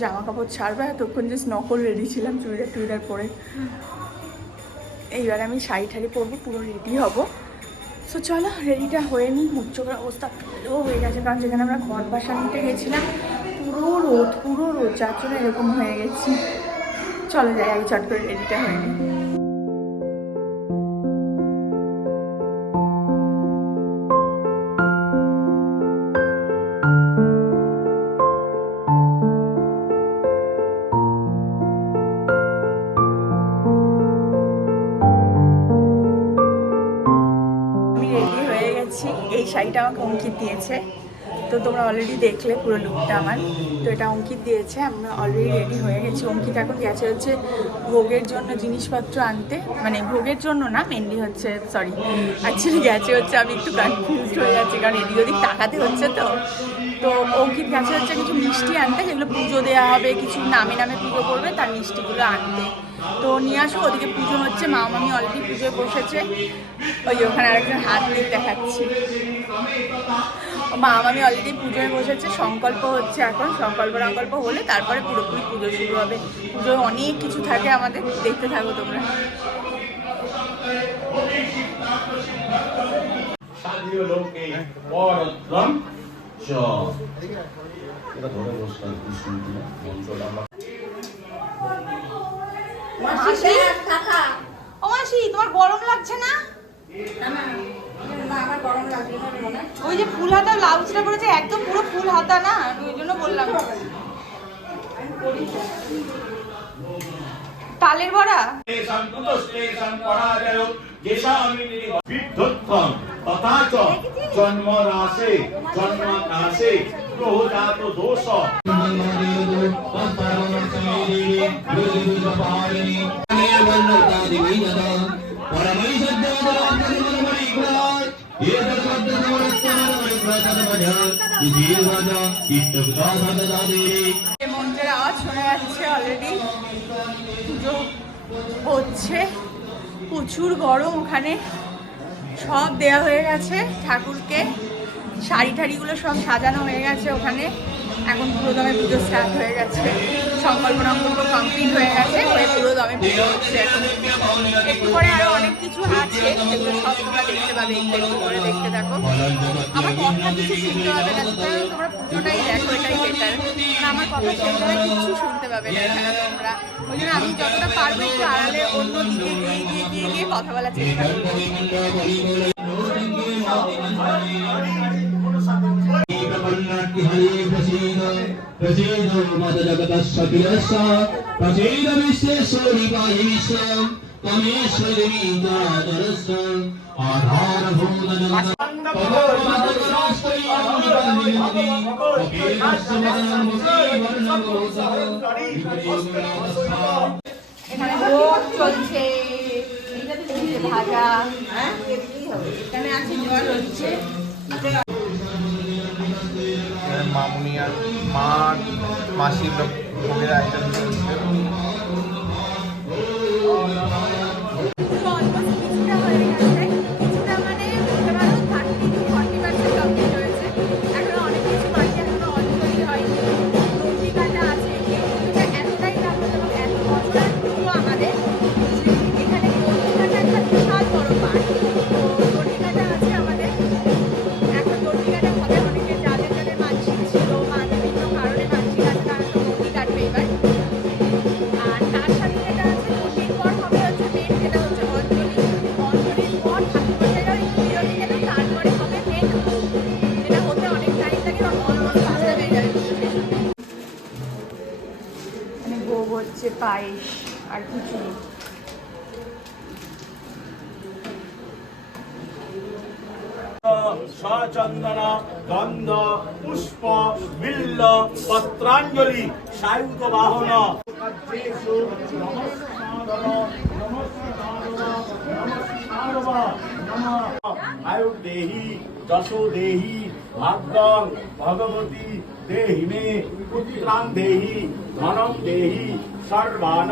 জামা কাপড় ছাড়বে, এতক্ষণ জাস্ট নকল রেডি ছিলাম চুড়িদার টুড়িদার পরে। এইবার আমি শাড়ি ঠাড়ি পরবো, পুরো রেডি হব। সো চলো রেডিটা হয়ে নিই, মুখ চোখের অবস্থা পুরো হয়ে গেছে, কারণ যেখানে আমরা ঘর বাসা নিতে গেছিলাম, পুরো রোদ পুরো রোদ, যার জন্য এরকম হয়ে গেছি। চলো যাই আগে চট করে রেডিটা হয়ে নিই। শাড়িটা আমাকে অঙ্কিত দিয়েছে। তো তোমরা অলরেডি দেখলে পুরো লুকটা আমার। তো এটা অঙ্কিত দিয়েছে, আমরা অলরেডি রেডি হয়ে গেছি। অঙ্কিত এখন গেছে হচ্ছে ভোগের জন্য জিনিসপত্র আনতে। মানে ভোগের জন্য না মেনলি হচ্ছে সরি অ্যাকচুয়ালি গেছে হচ্ছে, আমি একটু কনফিউজ হয়ে যাচ্ছি। কারণ এদিক ওদিক তাকাতে হচ্ছে তো। তো অঙ্কিত গেছে হচ্ছে কিছু মিষ্টি আনতে, যেগুলো পুজো দেওয়া হবে, কিছু নামে নামে পুজো করবে, তার মিষ্টিগুলো আনতে। তো নিয়ে আসো, ওদিকে পুজো হচ্ছে, মা মামি অলরেডি পুজোয় বসেছে। ওই ওখানে আরেকজন হাত দিক দেখাচ্ছি। মা মামি অলরেডি পুজোয় বসেছে, সংকল্প হচ্ছে এখন, সংকল্প সংকল্প হলে তারপরে পুরোপুরি পুজো শুরু হবে। পুজোয় অনেক কিছু থাকে আমাদের, দেখতে থাকো তোমরা। লোকে চ এটা ধরে বসলাম কি শুনছি না মন্ত্রটা আমরা ও মাসি তোমার গরম লাগছে না? ওই যে ফুল হাতা ব্লাউজটা পরেছে একদম পুরো ফুল হাতা না আমি ওই জন্য বললাম। তালের বড়া? তথা চ জন্ম রাসে জন্ম নাসে প্রহজাত দোষ। মন্ত্রের আওয়াজ শোনা যাচ্ছে প্রচুর গরম ওখানে। সব দেয়া হয়ে গেছে ঠাকুরকে। শাড়ি ঠাড়িগুলো সব সাজানো হয়ে গেছে ওখানে। এখন পুরো দমে পুজো স্টার্ট হয়ে গেছে। সংকল্প নকল্প কমপ্লিট হয়ে গেছে হয়ে পুরো দমে পুজো হচ্ছে একটু পরে অনেক কিছু আছে, সেগুলো সব তোমরা দেখতে পাবে, একটু একটু করে দেখতে থাকো। আমার কথা কিছু শুনতে হবে না, সুতরাং তোমরা পুজোটাই দেখো, এটাই বেটার আমার কথা সেভাবে কিছু শুনতে পাবে না এখানে তোমরা। ওই জন্য আমি যতটা পারব একটু আড়ালে অন্য দিকে গিয়ে গিয়ে গিয়ে গিয়ে কথা বলার চেষ্টা করব। प्रचेदो मद जगतः प्रचेद विश्वेश्वरी पाहि विश्वं तमेश्वरी दादरस्य आधारभूत जगत् এখানে ভোগ চলছে ভাজা হ্যাঁ এদিকেই হবে এখানে আছে জল হচ্ছে মামুনি আর মা মাসির লোক ভোগের আইটেম পায়েস আর খিচুড়ি সচন্দন গন্ধ পুষ্প বিল্ল পত্রাঞ্জলি সায়ুধ বাহন আয়ুর্দেহি যশো দেহি ভাগ্যং ভগবতী দেহি মে, পুত্রাং দেহি ধনম দেহি সর্বান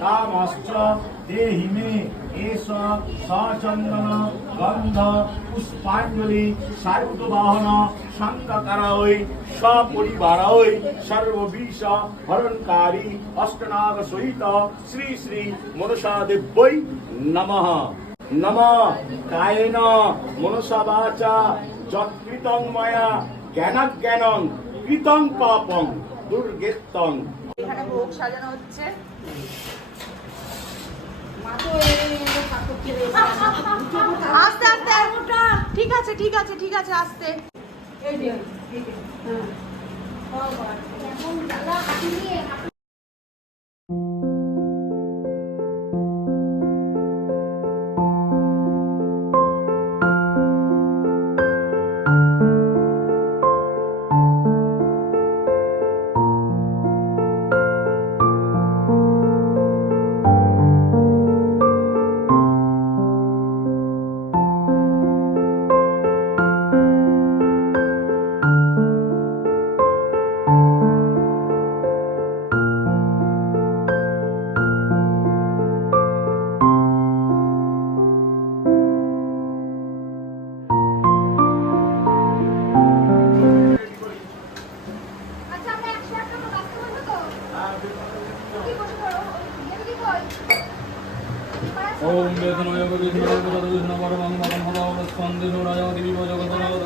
কামশ্চ দেহি মে, এষ সচন্দন, গন্ধ, পুষ্পাঞ্জলি সায়ুধ বাহন সংগকারৈ সপরিবারৈ সর্ববিষ হরণকারী অষ্টনাগ সহিত, শ্রী শ্রী মনসা দেব্যৈ নমঃ। নম। কায়েন মনসা বাচা যৎকৃতং ময়া জ্ঞানাজ্ঞানং কৃতং পাপং দুর্গেত্তং এখানে ভোগ সাজানো হচ্ছে আস্তে আস্তে ঠিক আছে ঠিক আছে ঠিক আছে আস্তে বেদনায় বেদনায় পরমং মগম হলো স্কন্দে নোরায় দেবী জগৎ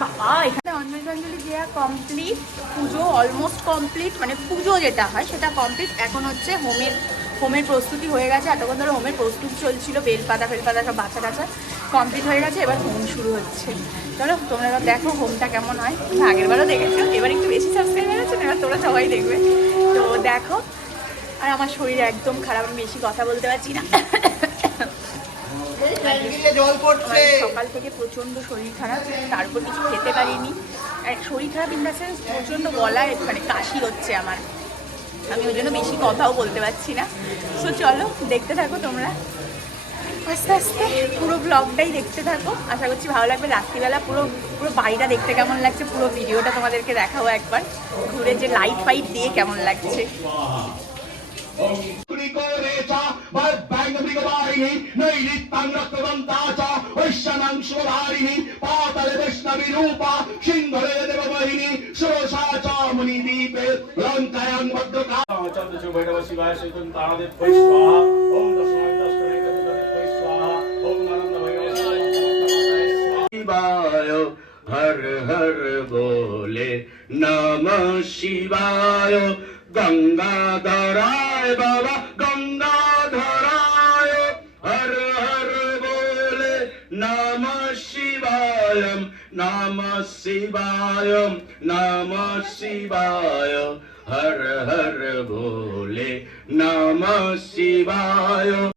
বাবা এখানে অঞ্জলি দেওয়া কমপ্লিট পুজো অলমোস্ট কমপ্লিট মানে পুজো যেটা হয় সেটা কমপ্লিট এখন হচ্ছে হোমের হোমের প্রস্তুতি হয়ে গেছে। এতক্ষণ ধরে হোমের প্রস্তুতি চলছিল, বেলপাতা ফেলপাতা সব বাচ্চা টাচ্চা কমপ্লিট হয়ে গেছে। এবার হোম শুরু হচ্ছে। চলো, তোমরা দেখো হোমটা কেমন হয়। আগের বারও দেখেছ, এবার একটু বেশি সাবস্ক্রাইব এবার তোমরা সবাই দেখবে। তো দেখো, আর আমার শরীর একদম খারাপ, আমি বেশি কথা বলতে পারছি না। সকাল থেকে প্রচণ্ড শরীর খারাপ, তারপর কিছু খেতে পারিনি। আর শরীর খারাপ ইন দ্য সেন্স প্রচণ্ড গলায় মানে কাশি হচ্ছে আমার। আমি ওই জন্য বেশি কথাও বলতে পারছি না। সো চলো, দেখতে থাকো তোমরা। আস্তে আস্তে, পুরো ব্লগটাই দেখতে থাকো। আশা করছি ভালো লাগবে। রাত্রিবেলা পুরো পুরো বাড়িটা দেখতে কেমন লাগছে, পুরো ভিডিওটা তোমাদেরকে দেখাবো একবার। ঘুরে যে লাইট ফাইট দিয়ে কেমন লাগছে। কুলিকোরেচা ভদ্রাঙ্গমৃগবারিণি নৈরিত্যাং রক্তদন্তা চ ঐশ্বনাং শুভধারিণি পাতালে বৈষ্ণবী রূপা সিংহলে দেববাহিনী সুরসা চ মুনিদীপে লঙ্কায়াং ভদ্রকা চন্দ্র ভৈরব শিবায় সৈতন তারাদেব পৈ স্বাহা। ওম দশমায় দশমে পৈ স্বাহা। ওম আনন্দ ভৈরব শিবায় হর হর বলে নম শিবায়। গঙ্গা ধরায় বাবা গঙ্গা ধরায় হর হর বলে নাম শিবায়ম নাম শিবায়ম নাম শিবায় হর হর ভোলে নাম শিবায়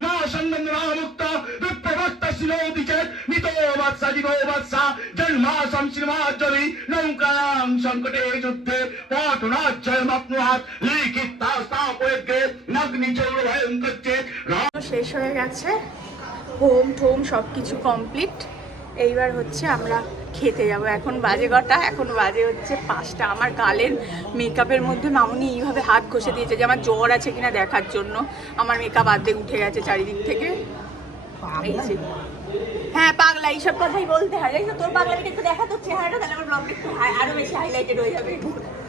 শ্লোবিচেত মিত বৎসা জীব বৎসা জন্মাসম শ্রীমাজলি নৌকায়াম সংকটে যুদ্ধে পটনাজ্জয়মাপ্নুহাত লিখিতা স্থাপয়েতে নগ্নি চৌর ভয়ঙ্কচ্ছেত শেষ হয়ে গেছে। হোম ঠোম সব কিছু কমপ্লিট। এইবার হচ্ছে আমরা খেতে যাব। এখন বাজে কটা? এখন বাজে হচ্ছে পাঁচটা। আমার গালের মেকআপের মধ্যে মামুনি এইভাবে হাত ঘষে দিয়েছে যে আমার জ্বর আছে কিনা দেখার জন্য। আমার মেকআপ আর্ধেক উঠে গেছে চারিদিক থেকে। এই হ্যাঁ পাগলা এইসব কথাই বলতে হয়। জানিস তো, তোর পাগলামিটা একটু দেখা তোর চেহারাটা তাহলে আমার ব্লগটা একটু হাই- আরও বেশি হাইলাইটেড হয়ে যাবে।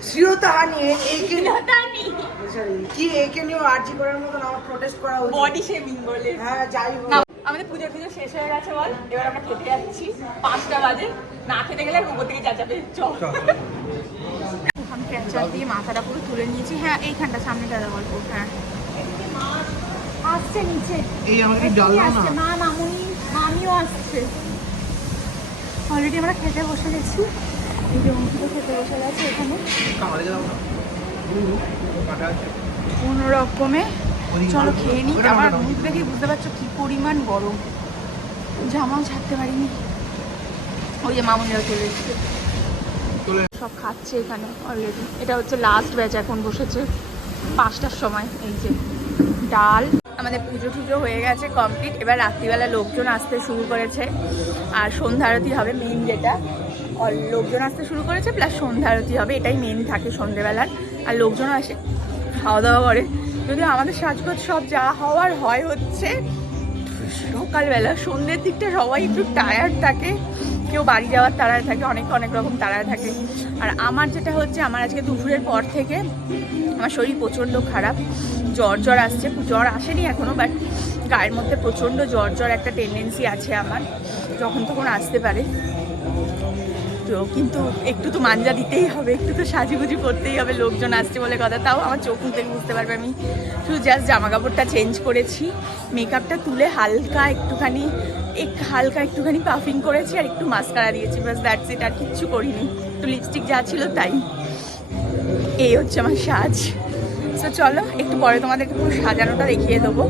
শ্রীয়তা হানি একে সরি কি একে নিয়েও আর্জি করার মতন আমার প্রোটেস্ট করা উচিত? বডি শেমিং বলে। হ্যাঁ যাই হোক। আমাদের পুজো পুজো শেষ হয়ে গেছে বল। এবার আমরা খেতে যাচ্ছি। পাঁচটা বাজে। না খেতে গেলে উপর থেকে যাচাবে চল। আমি ক্যাচার দিয়ে মাথাটা পুরো তুলে নিয়েছি। হ্যাঁ এইখানটা সামনে দাদা গল্প হ্যাঁ। আসছে। নিচে। এই ডাল না? মা মামুনি। মামিও আসছে। অলরেডি আমরা খেতে বসে গেছি। এই যে অঙ্কিত খেতে বসে গেছে এখানে। কোনো রকমে চলো খেয়ে নিই আমার মুখ দেখে বুঝতে পারছ কি পরিমাণ গরম। জামাও ছাড়তে পারিনি। ওই যে মামুনিরা চলে এসছে। সব খাচ্ছে এখানে অলরেডি এটা হচ্ছে লাস্ট ব্যাচ এখন বসেছে। পাঁচটার সময় এই যে ডাল আমাদের পুজো টুজো হয়ে গেছে কমপ্লিট এবার রাত্রিবেলা লোকজন আসতে শুরু করেছে। আর সন্ধ্যা আরতি হবে মেন যেটা। আর লোকজন আসতে শুরু করেছে প্লাস সন্ধ্যা আরতি হবে, এটাই মেন থাকে সন্ধ্যেবেলার আর লোকজন আসে খাওয়া দাওয়া করে। যদিও আমাদের সাজগোজ সব যা হওয়ার হয় হচ্ছে সকালবেলা। সন্ধ্যের দিকটা সবাই একটু টায়ার্ড থাকে। কেউ বাড়ি যাওয়ার তাড়ায় থাকে, অনেকে অনেক রকম তাড়ায় থাকে। আর আমার যেটা হচ্ছে, আমার আজকে দুপুরের পর থেকে আমার শরীর প্রচণ্ড খারাপ। জ্বর জ্বর আসছে, জ্বর আসেনি এখনও বাট গায়ের মধ্যে প্রচণ্ড জ্বর জ্বর একটা টেন্ডেন্সি আছে আমার, যখন তখন আসতে পারে। তো কিন্তু একটু তো মাঞ্জা দিতেই হবে, একটু তো সাজুগুজু করতেই হবে, লোকজন আসছে বলে কথা। তাও আমার চোখ মুখ দেখে বুঝতে পারবে আমি। শুধু জাস্ট জামা কাপড়টা চেঞ্জ করেছি মেকআপটা তুলে হালকা একটুখানি, এক হালকা একটুখানি পাফিং করেছি আর একটু মাস্কারা দিয়েছি বাস দ্যাটস ইট আর কিচ্ছু করিনি। একটু লিপস্টিক যা ছিল তাই। এই হচ্ছে আমার সাজ। তো চলো, একটু পরে তোমাদেরকে পুরো সাজানোটা দেখিয়ে দেবো।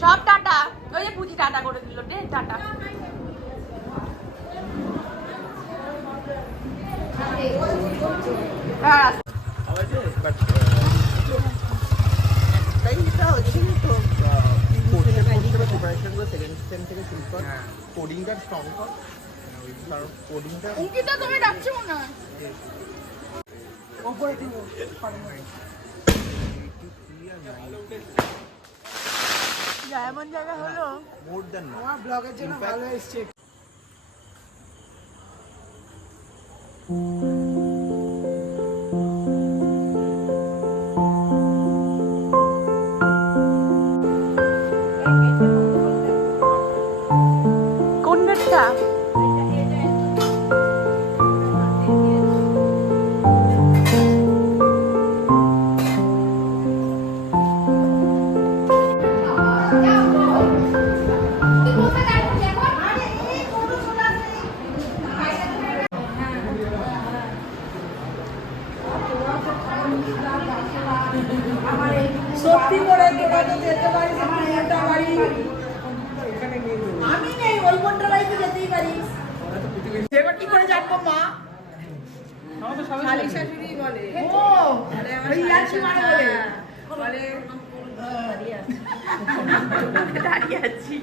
সব টাটা। ওই যে পুঁজি টাটা করে দিল রে টাটা। হ্যাঁ, কোডিংটা স্ট্রং কর কারণ কোডিংটা অঙ্কিতা তুমি ডাকছো না ওপরে দিব পারবে এমন জায়গা হলো মোর দ্যান আমার ব্লগের জন্য ভালো এসছে। দাঁড়িয়ে আছি।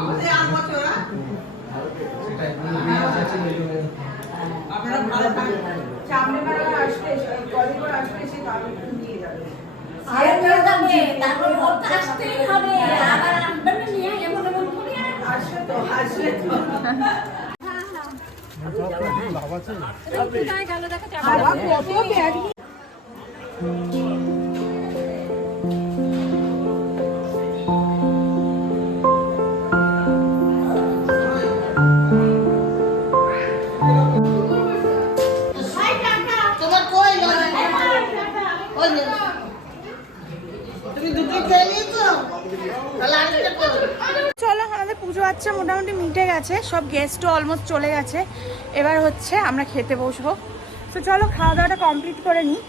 আমাদের আর বছর আপনারা ভালো থাকবেন সামনে বেলা আসলে কলে আসলে সে কারণ নিয়ে যাবে। তারপর ওর আসতেই হবে। আবার আসবে না এমন এমন করে। আসবে তো আসবে তো বাবা কত ব্যাগ তোমার কই ওই নে। তুমি দুটো খেয়ে নিয়েছো? তাহলে আরেকটা করো। পুজো আচ্ছা মোটামুটি মিটে গেছে, সব গেস্টও অলমোস্ট চলে গেছে। এবার হচ্ছে আমরা খেতে বসবো। তো চলো খাওয়া দাওয়াটা কমপ্লিট করে নিই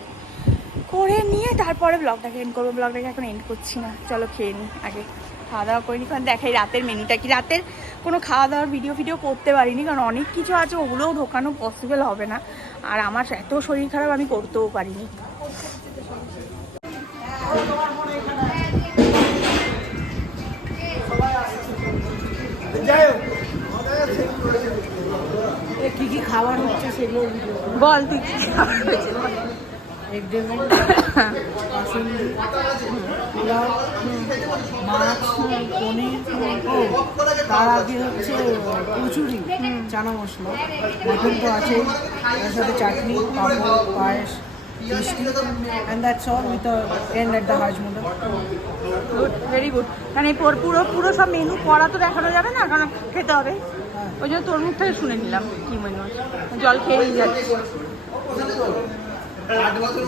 করে নিয়ে তারপরে ব্লগটাকে এন্ড করব। ব্লগটাকে এখন এন্ড করছি না। চলো খেয়ে নিই আগে। খাওয়া দাওয়া করে নিই কারণ দেখাই রাতের মেনুটা কি? রাতের কোনো খাওয়া দাওয়ার ভিডিও ভিডিও করতে পারিনি। কারণ অনেক কিছু আছে, ওগুলোও ঢোকানো পসিবল হবে না। আর আমার এত শরীর খারাপ, আমি করতেও পারিনি। কি কি খাবার হচ্ছে সেগুলো বল তুই কি খাবার হয়েছে? এগ ডেভিল মাছ পনির তার আগে হচ্ছে কচুরি চানা মশলা। মটন তো আছেই তার সাথে chutney papad payesh mishti and that's all with and at the হাজমুন্ডা good very good কারণ এই পুরো পুরো সব মেনু পড়া তো দেখানো যাবে না? কারণ খেতে হবে। ওই জন্য তোর মুখ থেকে শুনে নিলাম কি মেনু জল খেয়েই যাচ্ছি। আট বছর